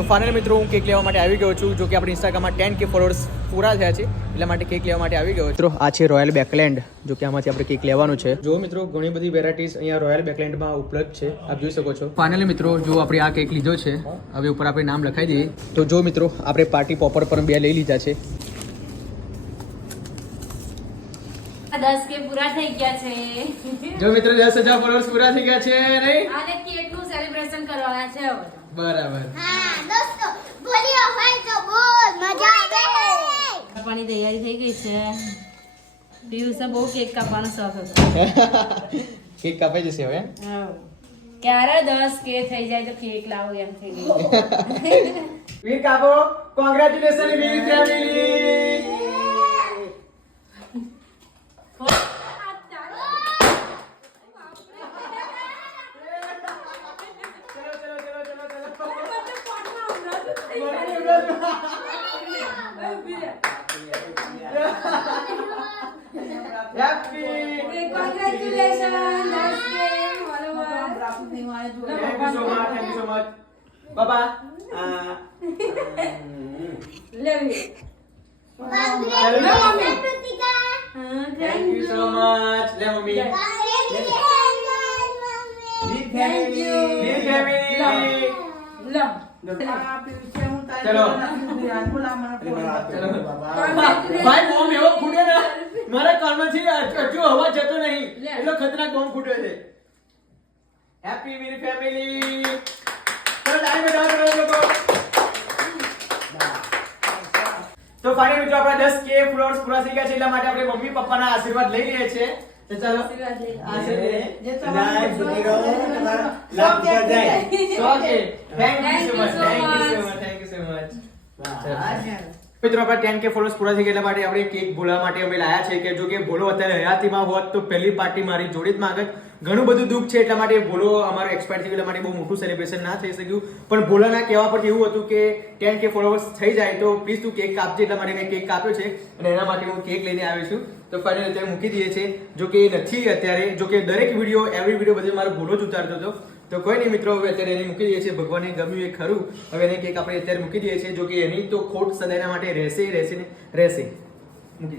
તો ફાઇનલી મિત્રો હું કેક લેવા માટે આવી ગયો છું, જો કે આપણી ઇન્સ્ટાગ્રામમાં 10K ફોલોઅર્સ પૂરા થયા છે, એટલા માટે કેક લેવા માટે આવી ગયો છું. મિત્રો આ છે રોયલ બેકલેન્ડ, જો કે આમાંથી આપણે કેક લેવાનું છે. જો મિત્રો ઘણી બધી વેરાયટીઝ અહીંયા રોયલ બેકલેન્ડમાં ઉપલબ્ધ છે, આપ જોઈ શકો છો. ફાઇનલી મિત્રો જો આપણે આ કેક લીધો છે, હવે ઉપર આપણે નામ લખાઈ દઈએ. તો જો મિત્રો આપણે પાર્ટી પોપર પર 2 લઈ લીધા છે. 10K પૂરા થઈ ગયા છે. જો મિત્રો 10,000 ફોલોઅર્સ પૂરા થઈ ગયા છે નહીં, અને કેકનું સેલિબ્રેશન કરવાના છે હવે. બરાબર. હા દોસ્તો બોલ્યો હોય તો બોલ મજા આવે. કાપવાની તૈયારી થઈ ગઈ છે. દિવસે બહુ કેક કાપવાનો શોખ હતો. કેક કાપાઈ જશે હવે. હા. ક્યારે 10K થઈ જાય તો કેક લાવો એમ થઈ ગઈ. વીર કાપો, congratulation Veer family. Baba. Thank you so much. Le mummy. Thank you. Big family. ચલો ભાઈ બોમ્બ એવો ફૂટ્યો ને મારા કાનમાં થી હજુ હવા જતો નહીં, એટલો ખતરનાક બોમ્બ ફૂટ્યો છે. હેપી વીર ફેમિલી. ચલો ટાઈમ બતાવો લોકો. તો ફાઇનલી મિત્રો આપણા 10K ફોલોઅર્સ પૂરા થઈ ગયા છે, એટલા માટે આપણે મમ્મી પપ્પાના આશીર્વાદ લઈ લઈએ છીએ. તો ચાલો આશીર્વાદ મિત્રો આપણા 10K ફોલોઅર્સ પૂરા થઈ ગયા, એટલા માટે આપણે કેક બોલાવવા માટે અમે લાયા છે કે જો કે બોલો અત્યારે હયાતીમાં હોત તો પહેલી પાર્ટી મારી જોડે જ માંગત. ઘણું બધું દુઃખ છે, એટલા માટે બોલો અમારો એક્સપાયર થઈ ગયો, એટલા માટે બહુ મોટું સેલિબ્રેશન ના થઈ શક્યું. પણ બોલાના કહેવા પરથી એવું હતું કે 10K ફોલોઅર્સ થઈ જાય તો પ્લીઝ તું કેક કાપજે, એટલા માટે મેં કેક કાપ્યો છે અને એના માટે હું કેક લઈને આવ્યો છું. તો ફાઇનલી અત્યારે મૂકી દઈએ છીએ, જો કે નથી અત્યારે, જો કે દરેક વિડીયો એવરી વિડીયો બધે મારો બોલો જ ઉતારતો હતો. તો કોઈ નહીં મિત્રો, હવે અત્યારે એને મૂકી દઈએ છીએ. ભગવાને ગમ્યું એ ખરું, હવે એને કેક આપણે અત્યારે મૂકી દઈએ છીએ, જો કે એની તો ખોટ સદાયના માટે રહેશે ને રહેશે.